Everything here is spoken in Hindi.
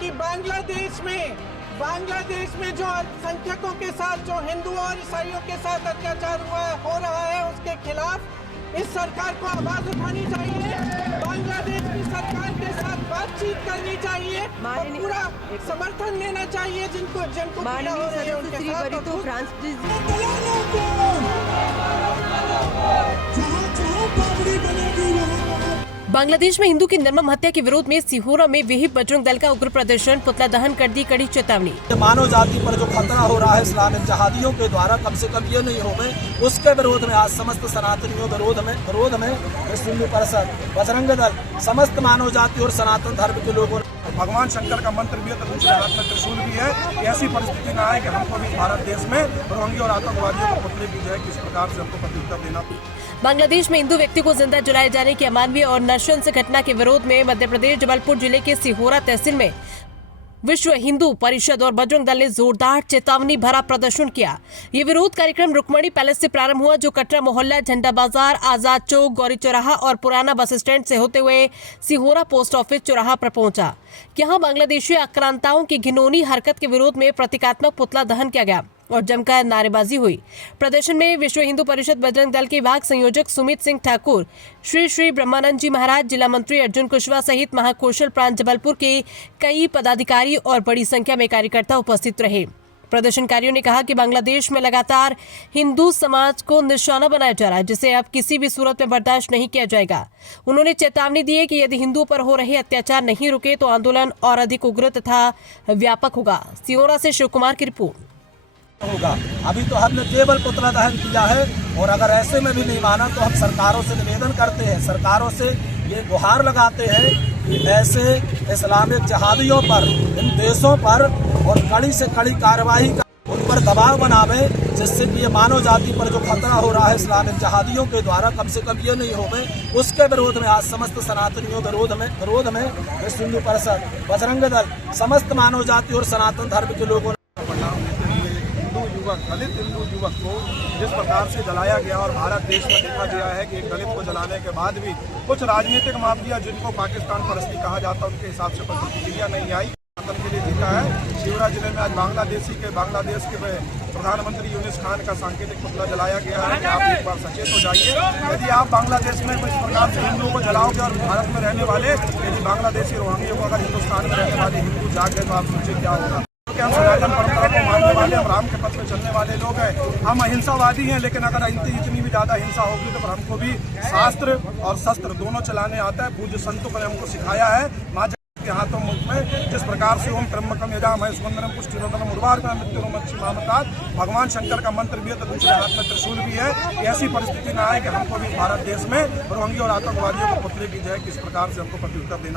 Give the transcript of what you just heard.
कि बांग्लादेश में जो अल्पसंख्यकों के साथ, जो हिंदुओं और ईसाइयों के साथ अत्याचार हो रहा है, उसके खिलाफ इस सरकार को आवाज उठानी चाहिए। बांग्लादेश की सरकार के साथ बातचीत करनी चाहिए और पूरा समर्थन देना चाहिए जिनको पीड़ा हो रही है उनके बांग्लादेश में हिंदू की निर्मम हत्या के विरोध में सिहोरा में विहिप बजरंग दल का उग्र प्रदर्शन, पुतला दहन कर दी कड़ी चेतावनी। मानव जाति पर जो खतरा हो रहा है इस्लामिक जहादियों के द्वारा, कम से कम ये नहीं हो गए, उसके विरोध में आज समस्त सनातनियों विरोध में हिंदू परिषद, बजरंग दल, समस्त मानव जाति और सनातन धर्म के लोगों भगवान शंकर का मंत्र भी है तो दूसरे हाथ में त्रिशूल भी है। ऐसी परिस्थिति ना आए कि हमको भी भारत देश में रोहिंग्या और आतंकवादियों को पुतले की जाए, किस प्रकार से हमको प्रत्युत्तर देना। बांग्लादेश में हिंदू व्यक्ति को जिंदा जलाए जाने की अमानवीय और नृशंस घटना के विरोध में मध्य प्रदेश जबलपुर जिले के सिहोरा तहसील में विश्व हिंदू परिषद और बजरंग दल ने जोरदार चेतावनी भरा प्रदर्शन किया। ये विरोध कार्यक्रम रुक्मणी पैलेस से प्रारंभ हुआ, जो कटरा मोहल्ला, झंडा बाजार, आजाद चौक, गौरी चौराहा और पुराना बस स्टैंड से होते हुए सिहोरा पोस्ट ऑफिस चौराहा पर पहुंचा। यहाँ बांग्लादेशी आक्रांताओं की घिनौनी हरकत के विरोध में प्रतीकात्मक पुतला दहन किया गया और जमकर नारेबाजी हुई। प्रदर्शन में विश्व हिंदू परिषद बजरंग दल के विभाग संयोजक सुमित सिंह ठाकुर, श्री श्री ब्रह्मानंद जी महाराज, जिला मंत्री अर्जुन कुशवाहा सहित महाकौशल प्रांत जबलपुर के कई पदाधिकारी और बड़ी संख्या में कार्यकर्ता उपस्थित रहे। प्रदर्शनकारियों ने कहा कि बांग्लादेश में लगातार हिंदू समाज को निशाना बनाया जा रहा है, जिसे अब किसी भी सूरत में बर्दाश्त नहीं किया जाएगा। उन्होंने चेतावनी दी है कि यदि हिंदुओं पर हो रहे अत्याचार नहीं रुके तो आंदोलन और अधिक उग्र तथा व्यापक होगा। सिहोरा से शिव कुमार की रिपोर्ट। होगा। अभी तो हमने केवल पुतला दहन किया है और अगर ऐसे में भी नहीं माना तो हम सरकारों से निवेदन करते हैं, सरकारों से ये गुहार लगाते हैं कि ऐसे इस्लामिक जहादियों पर, इन देशों पर और कड़ी से कड़ी कार्रवाई का उन पर दबाव बनावे, जिससे कि ये मानव जाति पर जो खतरा हो रहा है इस्लामिक जहादियों के द्वारा, कम से कम ये नहीं हो गए, उसके विरोध में आज समस्त सनातनियों विरोध में हिंदू परिषद, बजरंग दल, समस्त मानव जाति और सनातन धर्म के लोगों दलित हिंदू युवक को जिस प्रकार से जलाया गया और भारत देश में देखा गया है कि एक दलित को जलाने के बाद भी कुछ राजनीतिक माफिया जिनको पाकिस्तान परस्ती कहा जाता है, उनके हिसाब से प्रतिक्रिया नहीं आई। के लिए देखा है सिहोरा जिले में आज बांग्लादेश के प्रधानमंत्री यूनिस खान का सांकेतिक पुतला जलाया गया है कि आप एक बार सचेत हो जाइए। यदि आप बांग्लादेश में इस प्रकार से हिंदुओं को जलाओगे और भारत में रहने वाले यदि बांग्लादेशी रोहिंग्या को अगर हिंदुस्तान में रहने वाले हिंदू जाग गए तो आप सोचिए क्या होगा। हम सनातन परंपरा को मानने वाले, हम राम के पथ पे चलने वाले लोग हैं, हम अहिंसावादी हैं, लेकिन अगर इतनी भी ज्यादा हिंसा होगी तो हमको भी शास्त्र और शस्त्र दोनों चलाने आता है। पूज्य संतों ने हमको सिखाया है। माँ के हाथों में जिस प्रकार से ओम त्र्यंबकम यजामहे सुगंधिम पुष्टिवर्धनम उर्वारुकम मृत्युर्मुक्षीमामृतात्, भगवान शंकर का मंत्र भी है तो दूसरे हाथ में त्रिशूल भी है। ऐसी परिस्थिति ना आए कि हमको भी भारत देश में रोहिंग्या और आतंकवादियों को पुतले की जाए, किस प्रकार से हमको प्रत्युत्तर देना।